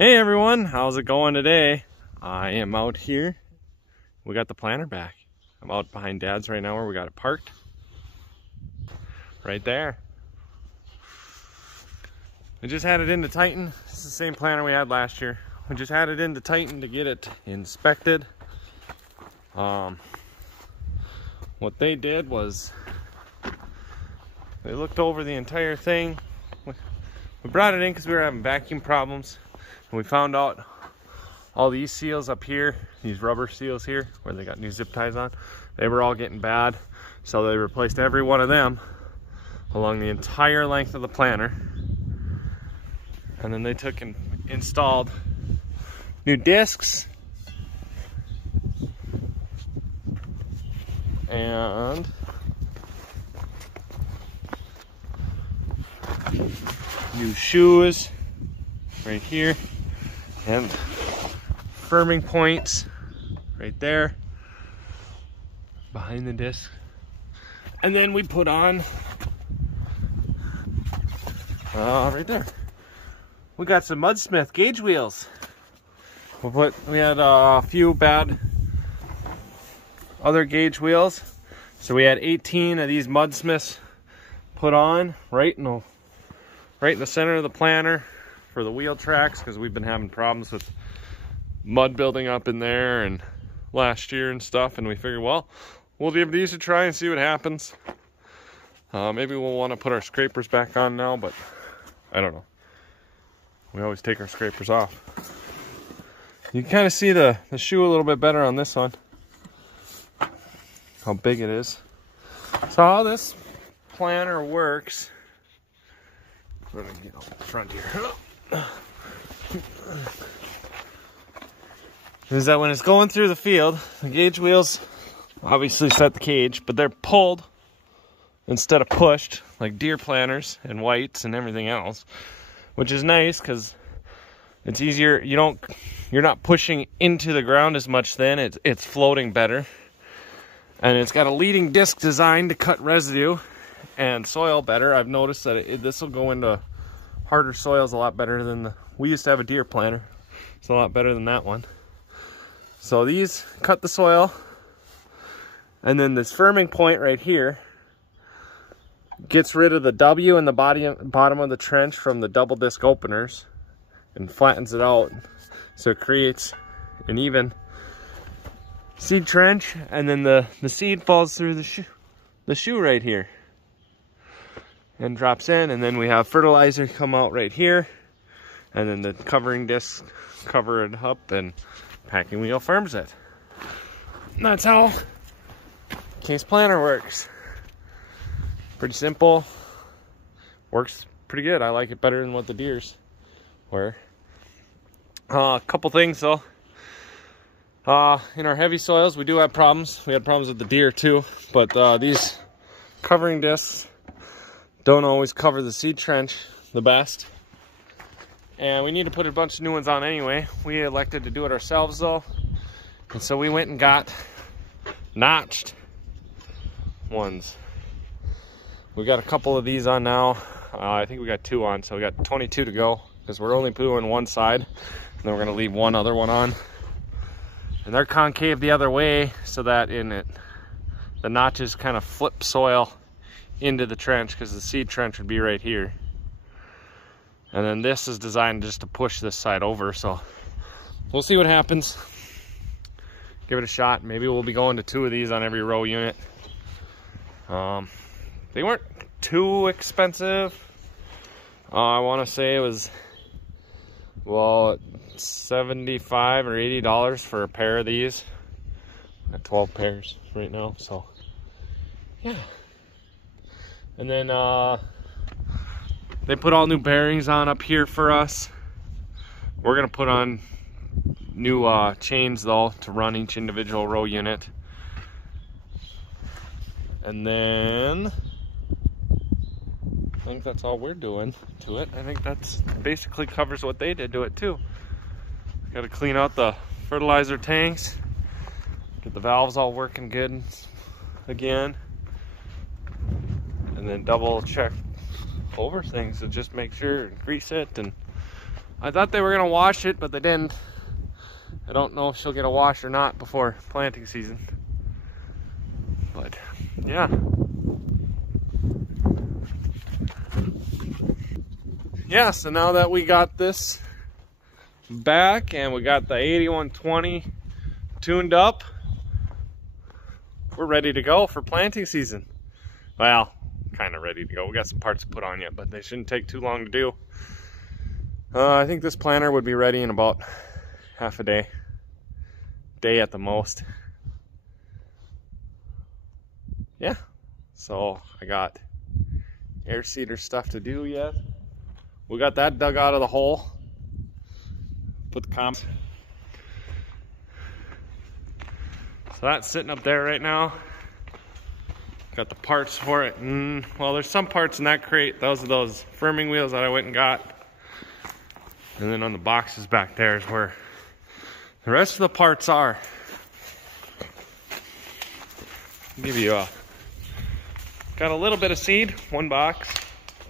Hey everyone, how's it going today? I am out here. We got the planter back. I'm out behind Dad's right now where we got it parked. Right there. We just had it into Titan. It's the same planter we had last year. We just had it into Titan to get it inspected. What they did was they looked over the entire thing. We brought it in because we were having vacuum problems. And we found out all these seals up here, these rubber seals here, where they got new zip ties on, they were all getting bad. So they replaced every one of them along the entire length of the planter. And then they took and installed new discs and new shoes right here, and firming points right there behind the disc. And then we put on right there, we got some Mudsmith gauge wheels. We had a few bad other gauge wheels, so we had 18 of these Mudsmiths put on right in the center of the planter for the wheel tracks, because we've been having problems with mud building up in there and last year and stuff, and we figured, well, we'll give these a try and see what happens. Maybe we'll want to put our scrapers back on now, but I don't know. We always take our scrapers off. You can kind of see the shoe a little bit better on this one, how big it is. So how this planter works, we're gonna get up the front here, is that when it's going through the field, the gauge wheels obviously set the cage, but they're pulled instead of pushed like deer planters and whites and everything else, which is nice because it's easier. You're not pushing into the ground as much then. It's floating better. And it's got a leading disc design to cut residue and soil better. I've noticed that this will go into harder soils a lot better than we used to have a deer planter. It's a lot better than that one. So these cut the soil, and then this firming point right here gets rid of the W in the bottom of the trench from the double disc openers and flattens it out, so it creates an even seed trench, and then the seed falls through the shoe right here and drops in, and then we have fertilizer come out right here, and then the covering discs cover it up, and packing wheel firms it. And that's how case planter works. Pretty simple, works pretty good. I like it better than what the deers were. A couple things though. In our heavy soils, we do have problems. We had problems with the deer too, but these covering discs don't always cover the seed trench the best. And we need to put a bunch of new ones on anyway. We elected to do it ourselves though. And so we went and got notched ones. We got a couple of these on now. I think we got 2 on, so we got 22 to go, because we're only doing one side, and then we're gonna leave one other one on. And they're concave the other way, so that the notches kind of flip soil into the trench, because the seed trench would be right here. And then this is designed just to push this side over, so we'll see what happens. Give it a shot. Maybe we'll be going to 2 of these on every row unit. They weren't too expensive. I want to say it was, well, $75 or $80 for a pair of these. I got 12 pairs right now, so yeah. And then they put all new bearings on up here for us. We're gonna put on new chains though to run each individual row unit. And then I think that's all we're doing to it. I think that's basically covers what they did to it too. Got to clean out the fertilizer tanks, get the valves all working good again, and then double check over things to just make sure and grease it and I thought they were gonna wash it, but they didn't. I don't know if she'll get a wash or not before planting season. But yeah. Yeah, so now that we got this back and we got the 8120 tuned up, we're ready to go for planting season. Well, kind of ready to go. We got some parts to put on yet, but they shouldn't take too long to do. I think this planter would be ready in about half a day at the most. Yeah, so I got air seeder stuff to do yet. We got that dug out of the hole. Put the comps. So that's sitting up there right now. Got the parts for it. Well, there's some parts in that crate. Those are those firming wheels that I went and got. And then on the boxes back there is where the rest of the parts are. I'll give you got a little bit of seed, 1 box,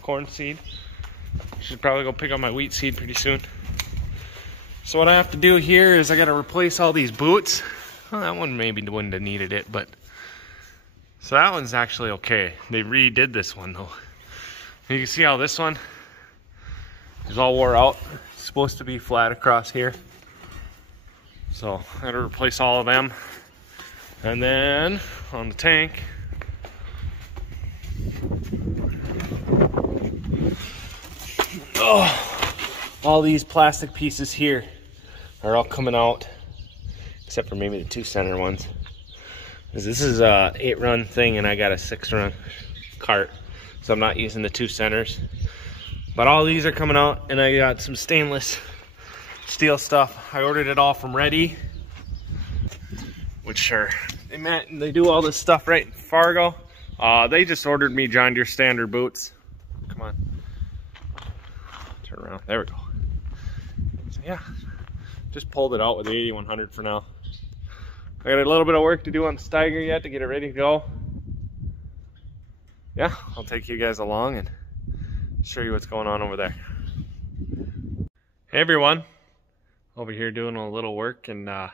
corn seed. Should probably go pick up my wheat seed pretty soon. So what I have to do here is I got to replace all these boots. Well, that one maybe wouldn't have needed it, but so that one's actually okay. They redid this one though. You can see how this one is all wore out. It's supposed to be flat across here. So I got to replace all of them. And then on the tank, all these plastic pieces here are all coming out, except for maybe the 2 center ones. Because this is a 8-run thing and I got a 6-run cart, so I'm not using the 2 centers. But all these are coming out, and I got some stainless steel stuff. I ordered it all from Ready, which they do all this stuff right in Fargo. They just ordered me John Deere standard boots. Come on. Turn around. There we go. So yeah, just pulled it out with the 8100 for now. I got a little bit of work to do on the Steiger yet to get it ready to go. Yeah, I'll take you guys along and show you what's going on over there. Hey everyone, over here doing a little work, and that's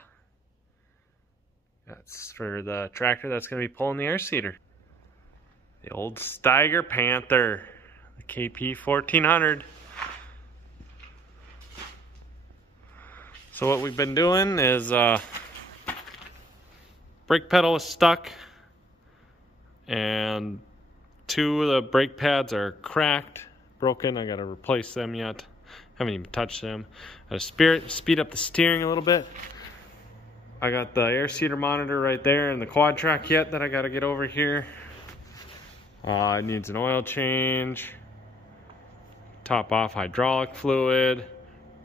for the tractor that's going to be pulling the air seeder. The old Steiger Panther, the KP 1400. So what we've been doing is brake pedal is stuck and 2 of the brake pads are cracked, broken. I gotta replace them yet. Haven't even touched them. I gotta speed up the steering a little bit. I got the air seeder monitor right there and the quad track yet that I gotta get over here. It needs an oil change, top off hydraulic fluid,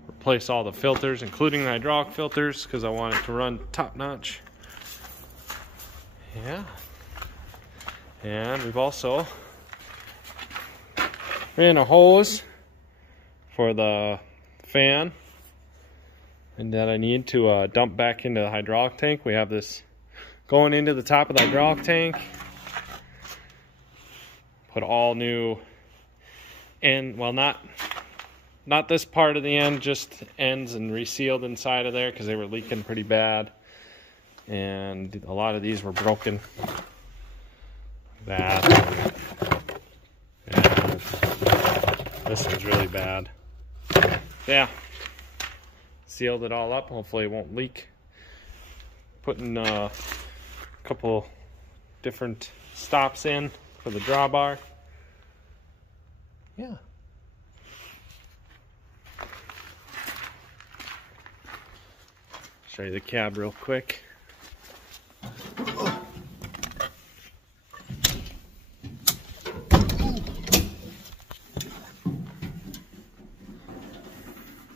replace all the filters, including the hydraulic filters, because I want it to run top notch. Yeah. And we've also ran a hose for the fan, and that I need to dump back into the hydraulic tank. We have this going into the top of the hydraulic tank. Put all new end, well, not this part of the end, just ends and resealed inside of there because they were leaking pretty bad. And a lot of these were broken. That. And this one's really bad. Yeah. Sealed it all up. Hopefully it won't leak. Putting a couple different stops in for the drawbar. Yeah. Show you the cab real quick.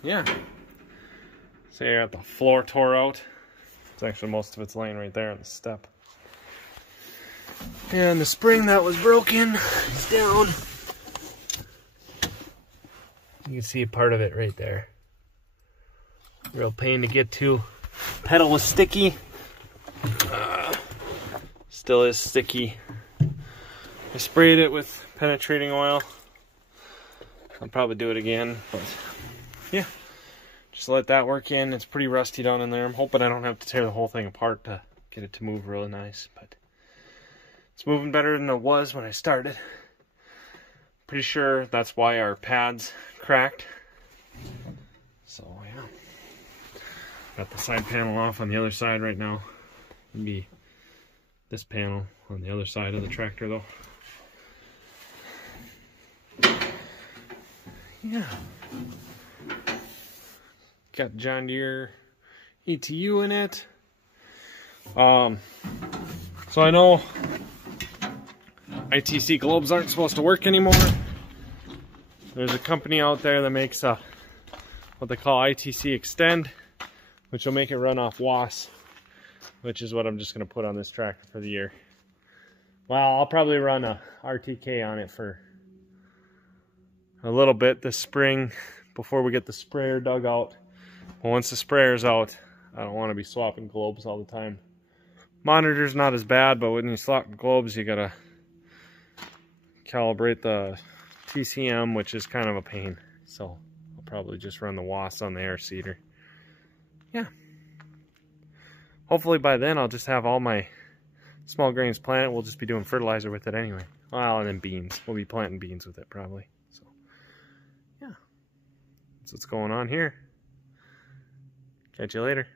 Yeah. So you got the floor tore out. It's actually most of it's laying right there on the step. And the spring that was broken is down. You can see a part of it right there. Real pain to get to. Pedal was sticky. Still is sticky. I sprayed it with penetrating oil. I'll probably do it again, but yeah. Just let that work in. It's pretty rusty down in there. I'm hoping I don't have to tear the whole thing apart to get it to move really nice, but it's moving better than it was when I started. Pretty sure that's why our pads cracked. So yeah. Got the side panel off on the other side right now. Maybe this panel on the other side of the tractor though. Yeah. Got John Deere ETU in it. So I know ITC globes aren't supposed to work anymore. There's a company out there that makes what they call ITC Extend, which will make it run off WAS, which is what I'm just going to put on this tractor for the year. Well, I'll probably run a RTK on it for a little bit this spring before we get the sprayer dug out. But once the sprayer's out, I don't want to be swapping globes all the time. Monitor's not as bad, but when you swap globes, you gotta calibrate the TCM, which is kind of a pain. So I'll probably just run the WAS on the air seeder. Yeah. Hopefully by then I'll just have all my small grains planted. We'll just be doing fertilizer with it anyway. Well, and then beans. We'll be planting beans with it probably. So yeah. That's what's going on here. Catch you later.